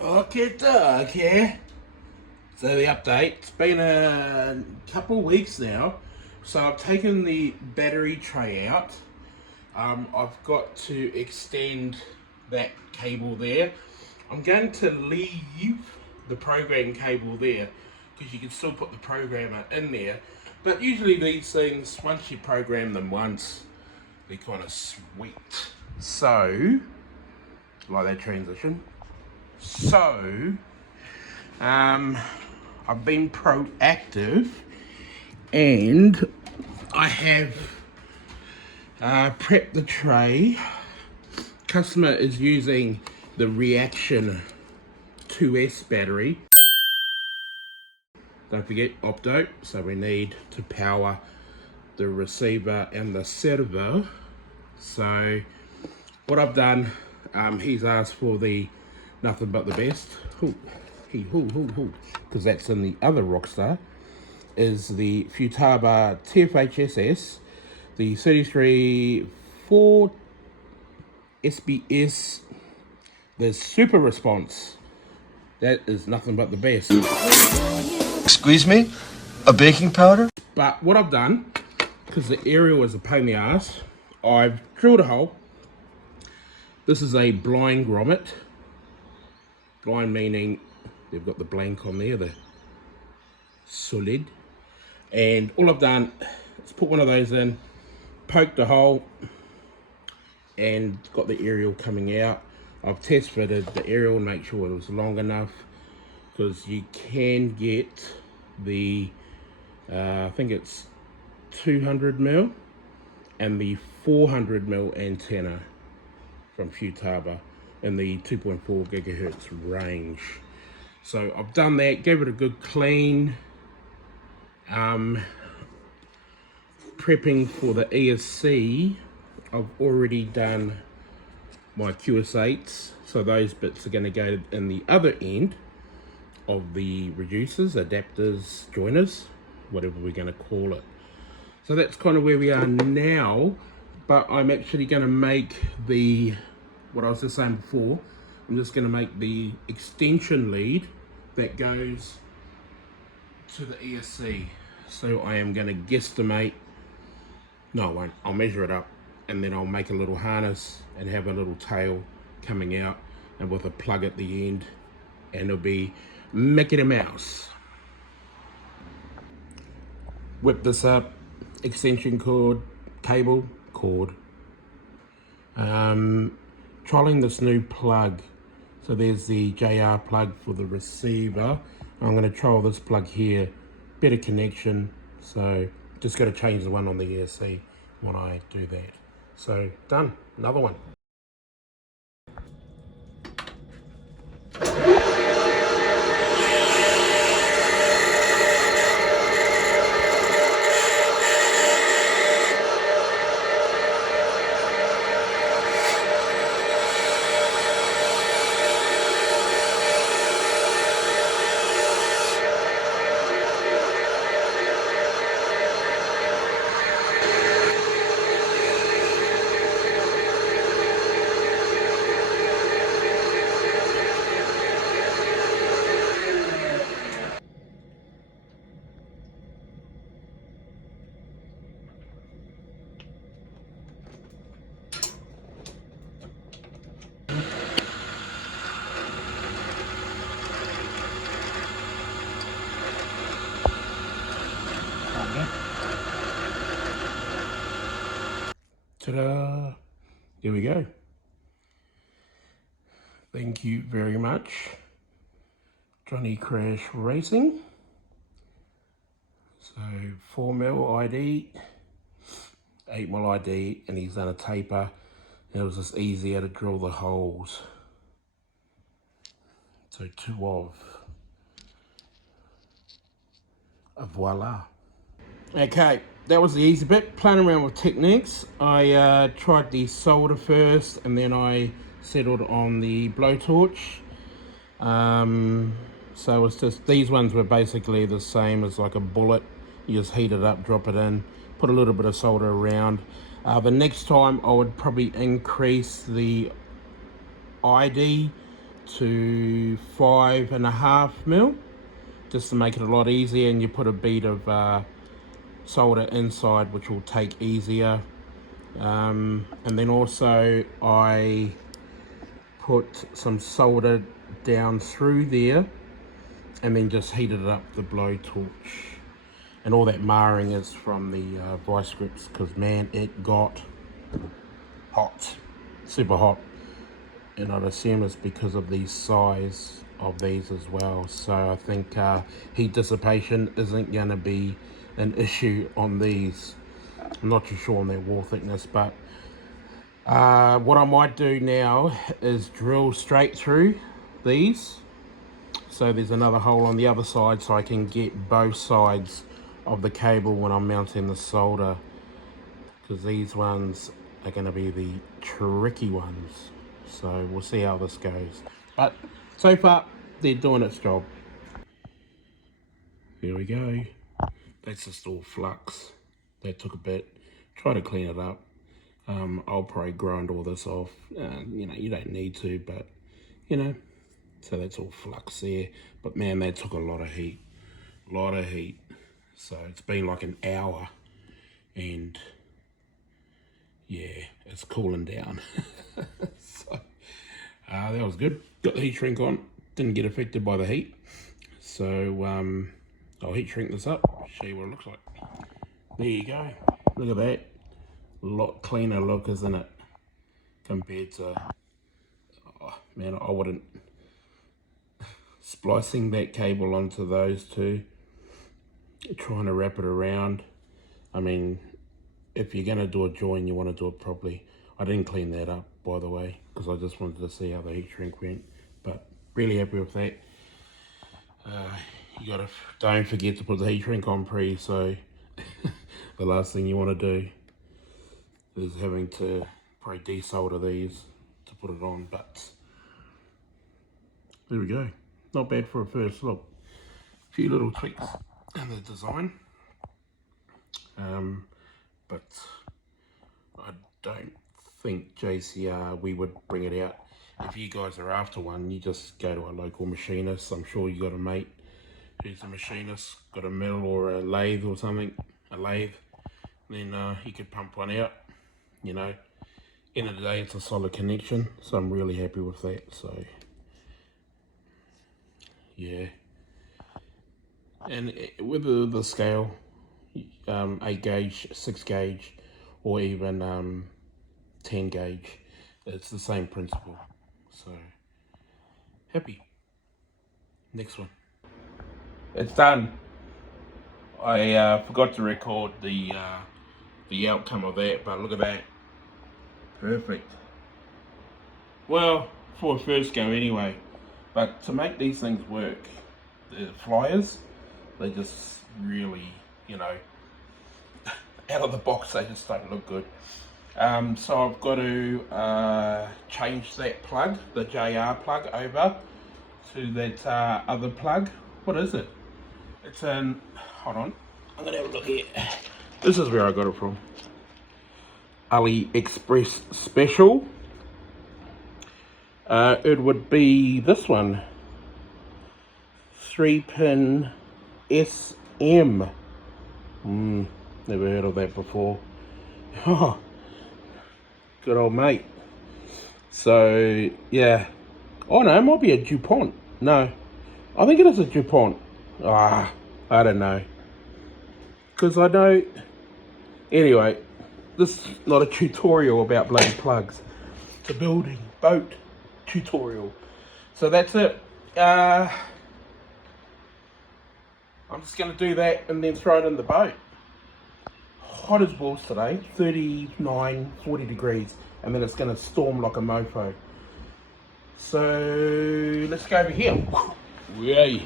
Okay. So the update, it's been a couple of weeks now. So I've taken the battery tray out. I've got to extend that cable there. I'm going to leave the program cable there because you can still put the programmer in there. But usually these things, once you program them once, they're kind of sweet. So, like that transition. So, I've been proactive and I have prepped the tray. Customer is using the Reaction 2S battery. Don't forget opto, so we need to power the receiver and the servo. So what I've done, he's asked for the nothing but the best, because that's in the other Rockstar, is the Futaba TFHSS, the 33.4 SBS, the super response. That is nothing but the best. Excuse me? A baking powder? But what I've done, because the aerial is a pain in the ass, I've drilled a hole. This is a blind grommet. Blind meaning they've got the blank on there, the solid. And all I've done is put one of those in, poked the hole, and got the aerial coming out. I've test fitted the aerial and make sure it was long enough, because you can get the I think it's 200mm and the 400mm antenna from Futaba in the 2.4 gigahertz range. So I've done that, gave it a good clean. Prepping for the ESC, I've already done my QS8s, so those bits are going to go in the other end of the reducers, adapters, joiners, whatever we're going to call it. So that's kind of where we are now, but I'm actually going to make the, what I was just saying before, I'm just going to make the extension lead that goes to the ESC. So I am going to guesstimate, no I won't, I'll measure it up, and then I'll make a little harness and have a little tail coming out and with a plug at the end, and it'll be Mickey Mouse. Whip this up, extension cord, cable, cord. Trialing this new plug. So there's the JR plug for the receiver. I'm going to trial this plug here, better connection. So just got to change the one on the ESC when I do that. So done, another one. Ta-da! There we go. Thank you very much, Johnny Crash Racing. So 4mm ID, 8mm ID, and he's done a taper. And it was just easier to drill the holes. So two of voila. Okay, that was the easy bit, playing around with techniques. I tried the solder first, and then I settled on the blowtorch. So it's just, these ones were basically the same as like a bullet. You just heat it up, drop it in, put a little bit of solder around. The next time I would probably increase the ID to 5.5 mil, just to make it a lot easier, and you put a bead of solder inside, which will take easier. And then also I put some solder down through there and then just heated it up the blowtorch. And all that marring is from the vice grips, because man, it got hot, super hot. And I'd assume it's because of the size of these as well. So I think heat dissipation isn't going to be an issue on these. I'm not too sure on their wall thickness, but what I might do now is drill straight through these. So there's another hole on the other side, so I can get both sides of the cable when I'm mounting the solder, because these ones are going to be the tricky ones. So we'll see how this goes, but so far they're doing its job. Here we go. That's just all flux. That took a bit. Try to clean it up. I'll probably grind all this off. You know, you don't need to, but you know. So that's all flux there. But man, that took a lot of heat. A lot of heat. So it's been like an hour, and yeah, it's cooling down. So that was good. Got the heat shrink on. Didn't get affected by the heat. So I'll heat shrink this up. Show you what it looks like. There you go. Look at that. A lot cleaner look, isn't it? Compared to, oh, man, I wouldn't. Splicing that cable onto those two, trying to wrap it around. I mean, if you're going to do a join, you want to do it properly. I didn't clean that up, by the way, because I just wanted to see how the heat shrink went. But really happy with that. You gotta, don't forget to put the heat shrink on pre, so the last thing you want to do is having to probably desolder these to put it on. But there we go. Not bad for a first look. A few little tweaks in the design, but I don't think JCR, we would bring it out. If you guys are after one, you just go to a local machinist. I'm sure you got a mate who's a machinist, got a mill or a lathe or something, a lathe, then he could pump one out. You know, end of the day, it's a solid connection, so I'm really happy with that. So yeah, and with the scale, 8 gauge, 6 gauge, or even 10 gauge, it's the same principle. So happy. Next one. It's done. I forgot to record the outcome of that, but look at that. Perfect. Well, for a first go anyway. But to make these things work, the flyers, they just really, you know, out of the box, they just don't look good. So I've got to change that plug, the JR plug, over to that other plug. What is it? It's an, hold on, I'm gonna have a look here. This is where I got it from. AliExpress special. It would be this one, 3-pin SM. Never heard of that before. Oh, good old mate. So yeah, oh no, it might be a DuPont. No, I think it is a DuPont. I don't know, because I know, anyway, this is not a tutorial about bloody plugs. It's a building boat tutorial. So that's it. I'm just going to do that and then throw it in the boat. Hot as balls today, 39, 40 degrees, and then it's going to storm like a mofo. So let's go over here. Yay.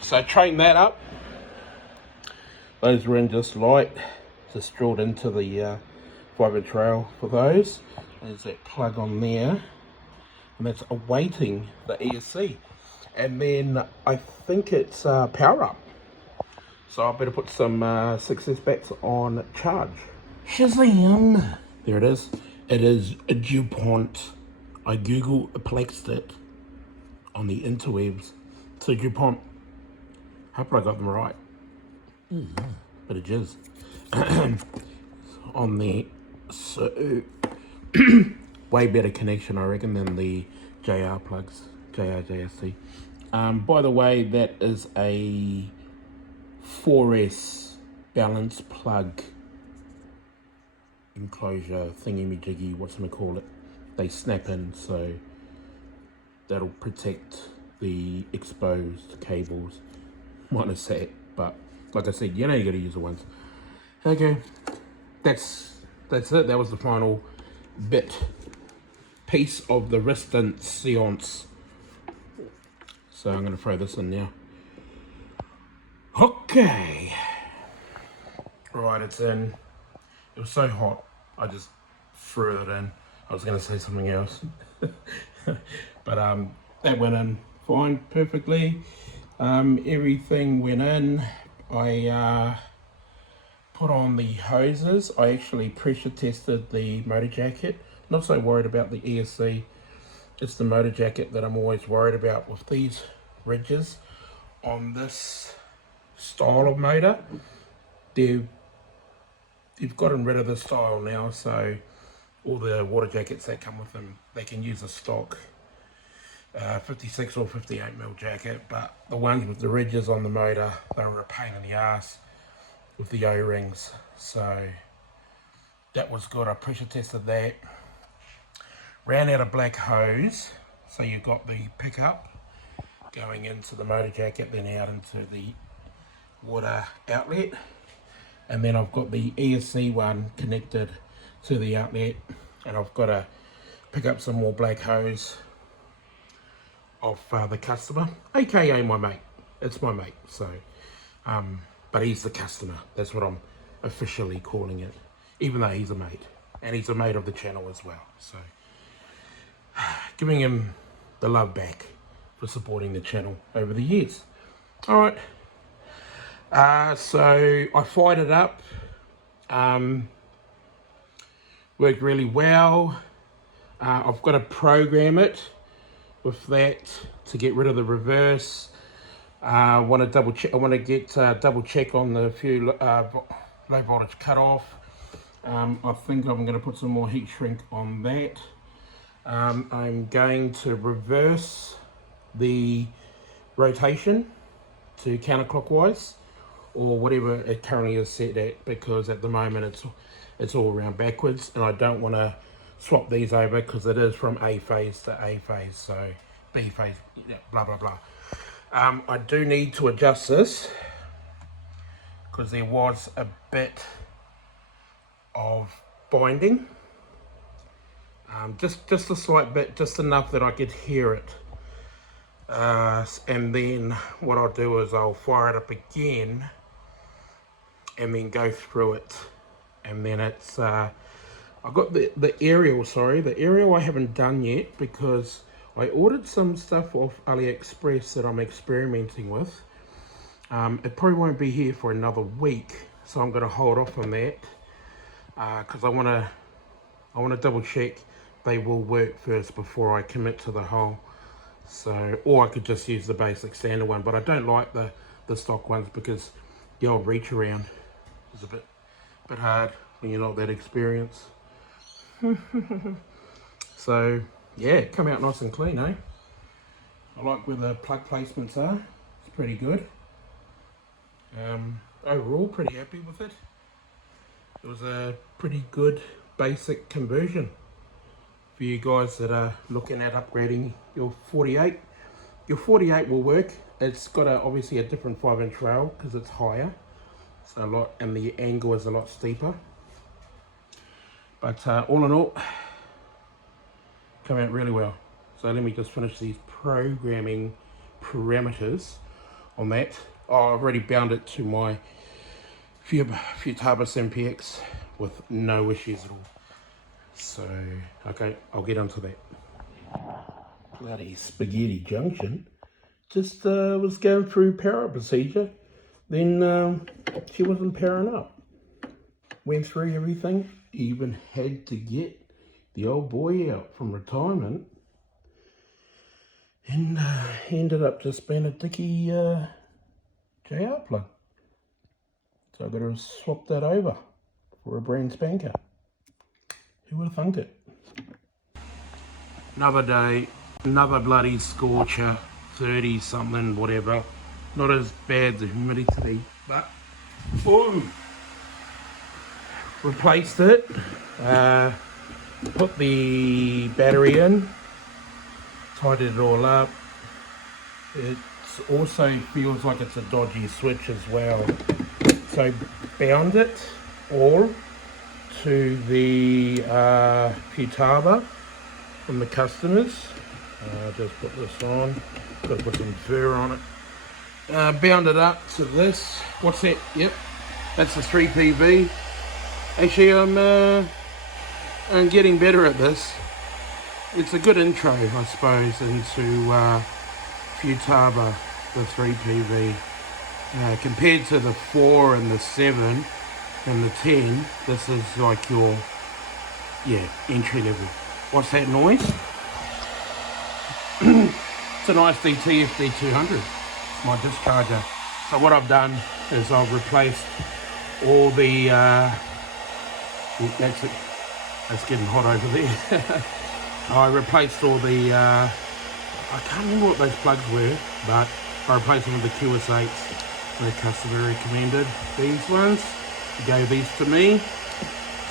So train that up. Those were in just light, just drilled into the fibre trail for those. There's that plug on there, and that's awaiting the ESC. And then I think it's power up. So I better put some success bats on charge. Shazam! There it is. It is a DuPont I Google perplexed it on the interwebs. So DuPont, hope I got them right. But it is. On the, so, way better connection, I reckon, than the JR plugs, JRJSC. By the way, that is a 4S balance plug enclosure thingy-majiggy, what's gonna call it. They snap in, so that'll protect the exposed cables. Minus that, but like I said, you know you gotta use the ones. Okay, that's it. That was the final piece of the resistance seance. So I'm gonna throw this in now. Okay. Right, it's in. It was so hot, I just threw it in. I was gonna say something else. But that went in fine, perfectly. Everything went in. I put on the hoses. I actually pressure tested the motor jacket. Not so worried about the ESC. It's the motor jacket that I'm always worried about with these ridges. On this style of motor, they've gotten rid of the style now, so all the water jackets that come with them, they can use a stock 56 or 58mm jacket, but the ones with the ridges on the motor, they were a pain in the ass with the O-rings. So that was good. I pressure tested that. Ran out of black hose, so you've got the pickup going into the motor jacket, then out into the water outlet, and then I've got the ESC one connected to the outlet, and I've got to pick up some more black hose off the customer, aka my mate. It's my mate, so but he's the customer. That's what I'm officially calling it, even though he's a mate, and he's a mate of the channel as well. So giving him the love back for supporting the channel over the years. All right. So I fired it up. Worked really well. I've got to program it with that to get rid of the reverse. I want to double check. I want to get double check on the few low voltage cutoff. I think I'm going to put some more heat shrink on that. I'm going to reverse the rotation to counterclockwise, or whatever it currently is set at, because at the moment it's all around backwards, and I don't want to swap these over because it is from A phase to A phase, so B phase, yeah, blah blah blah. I do need to adjust this because there was a bit of binding, just a slight bit, just enough that I could hear it. And then what I'll do is I'll fire it up again and then go through it, and then it's I've got the aerial, sorry, the aerial I haven't done yet because I ordered some stuff off AliExpress that I'm experimenting with. It probably won't be here for another week, so I'm going to hold off on that because I want to double check they will work first before I commit to the whole. So, or I could just use the basic standard one, but I don't like the stock ones because the old reach around is a bit hard when you're not that experienced. So yeah, come out nice and clean, eh? I like where the plug placements are. It's pretty good. Overall, pretty happy with it. It was a pretty good basic conversion for you guys that are looking at upgrading your 48. Your 48 will work. It's got obviously a different 5-inch rail because it's higher, so a lot, and the angle is a lot steeper. But all in all, come out really well. So let me just finish these programming parameters on that. Oh, I've already bound it to my Futabas MPX with no issues at all. So, okay, I'll get onto that. Bloody spaghetti junction. Just was going through power procedure. Then she wasn't powering up. Went through everything. Even had to get the old boy out from retirement And ended up just being a dicky JR plug. So I've got to swap that over for a brand spanker. Who would have thunk it? Another day, another bloody scorcher, 30 something, whatever. Not as bad the humidity, but boom! Replaced it, put the battery in, tidied it all up. It also feels like it's a dodgy switch as well. So bound it all to the Futaba from the customers. Just put this on, got to put some fur on it. Bound it up to this. What's that? Yep, that's the 3PV. Actually, I'm getting better at this. It's a good intro, I suppose, into Futaba, the 3PV. Compared to the 4 and the 7 and the 10, this is like your, entry level. What's that noise? It's a nice DT FD200, my discharger. So what I've done is I've replaced all the, that's it, it's getting hot over there. I replaced all the, I can't remember what those plugs were, but I replaced them with the QS8s. The customer recommended these ones. He gave these to me.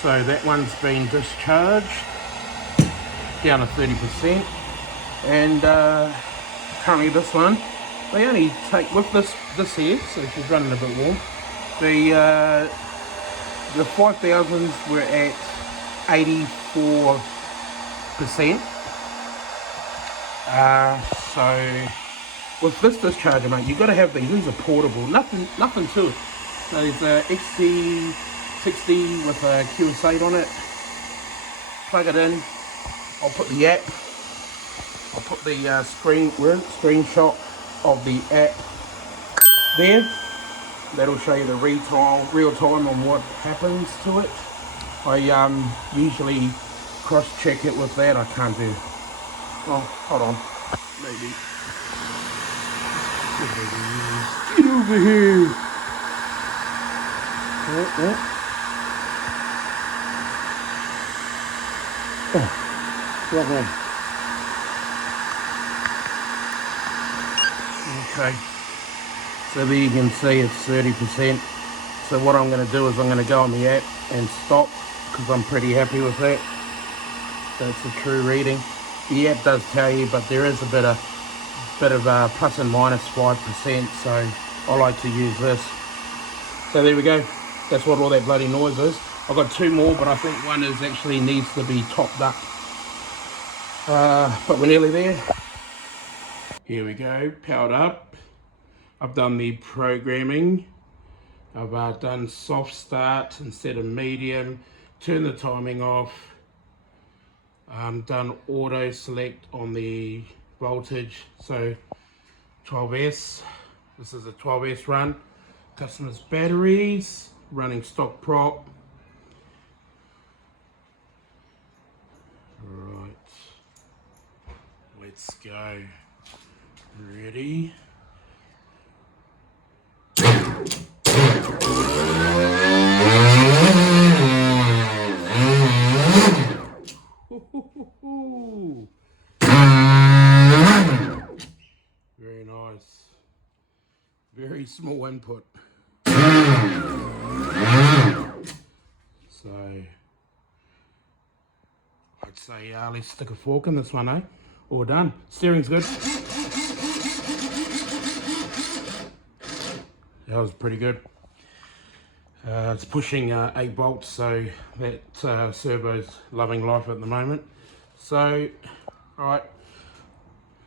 So that one's been discharged down to 30%. And currently this one, they only take with this here, so she's running a bit warm. The 5000s were at 84%. So with this discharger, mate, you've got to have these are portable, nothing to it. So there's a XT60 with a QS8 on it. Plug it in. I'll put the app. I'll put the screenshot of the app there. That'll show you the real time on what happens to it. I usually cross-check it with that. I can't do. Oh, hold on. Maybe. Get over here. Oh, right one. Okay. So there you can see it's 30%. So what I'm going to do is I'm going to go on the app and stop because I'm pretty happy with that. That's a true reading. The app does tell you, but there is a bit of plus and minus 5%, so I like to use this. So there we go. That's what all that bloody noise is. I've got two more, but I think one is actually needs to be topped up. But we're nearly there. Here we go, powered up. I've done the programming. I've done soft start instead of medium. Turn the timing off. Done auto select on the voltage. So 12S. This is a 12S run. Customer's batteries. Running stock prop. Right. Let's go. Ready? Very nice. Very small input. So I'd say let's stick a fork in this one, eh? All done. Steering's good. That was pretty good. It's pushing 8 volts, so that servo's loving life at the moment. So, alright,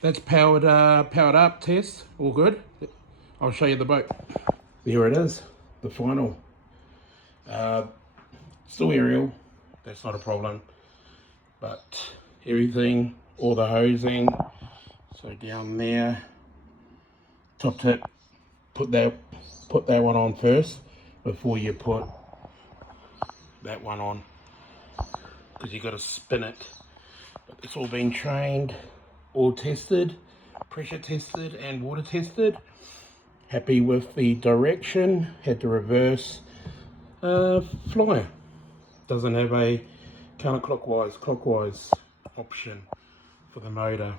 that's powered up test, all good. I'll show you the boat. There it is, the final. Still aerial, that's not a problem. But everything, all the hosing, so down there, top tip, put that one on first before you put that one on, because you got to spin it. But it's all been trained, all tested, pressure tested and water tested. Happy with the direction. Had to reverse flyer. Doesn't have a clockwise option for the motor.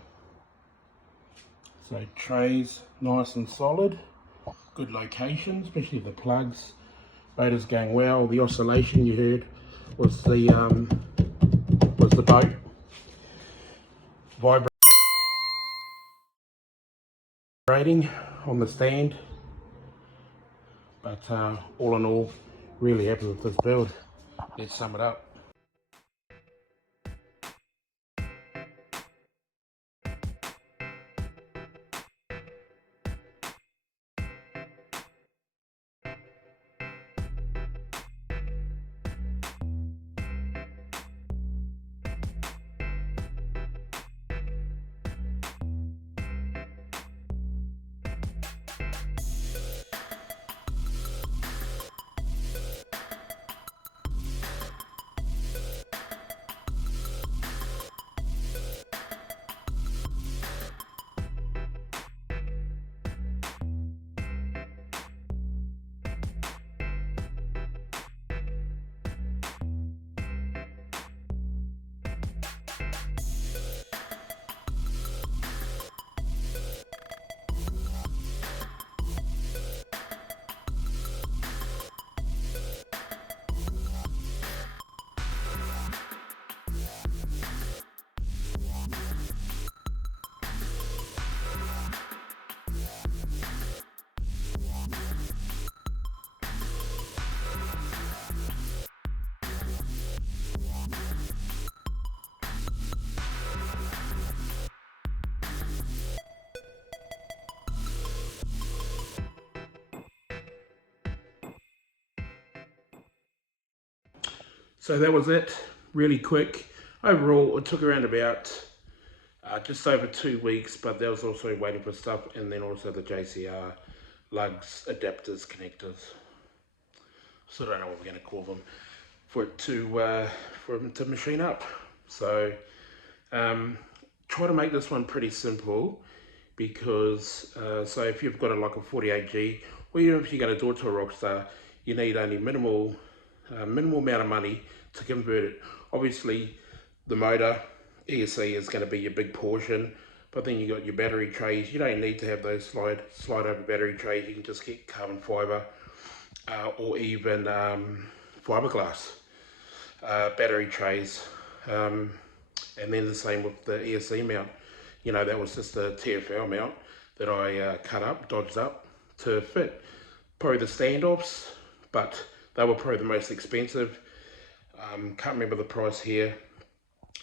So trays nice and solid, good location, especially the plugs. Motor's going well. The oscillation you heard was the boat vibrating on the stand. But all in all, really happy with this build. Let's sum it up. So that was it, really quick. Overall, it took around about just over 2 weeks, but there was also waiting for stuff, and then also the JCR lugs, adapters, connectors. So I don't know what we're going to call them for them to machine up. So try to make this one pretty simple, because so if you've got like a 48G, or even if you're going to do it to a Rockstar, you need only minimal amount of money to convert it. Obviously, the motor ESC is going to be your big portion, but then you got your battery trays. You don't need to have those slide over battery trays. You can just get carbon fiber or even fiberglass battery trays, and then the same with the ESC mount. You know, that was just a TFL mount that I dodged up to fit. Probably the standoffs, but they were probably the most expensive. Can't remember the price here.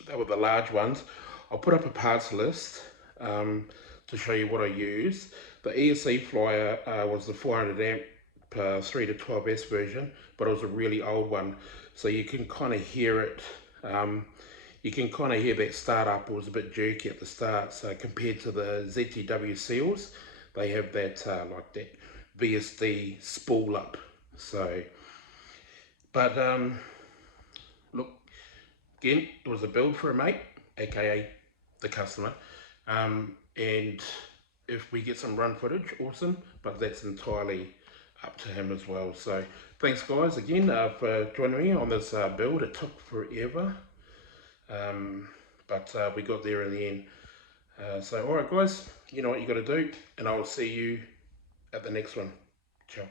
They were the large ones. I'll put up a parts list to show you what I used. The ESC flyer was the 400 amp 3 to 12S version, but it was a really old one. So you can kind of hear it. You can kind of hear that start up. It was a bit jerky at the start. So compared to the ZTW seals, they have that like that VSD spool up. So, but look, again, it was a build for a mate, aka the customer, and if we get some run footage, awesome, but that's entirely up to him as well. So thanks guys again for joining me on this build. It took forever, but we got there in the end. So alright guys, you know what you got to do, and I will see you at the next one. Ciao.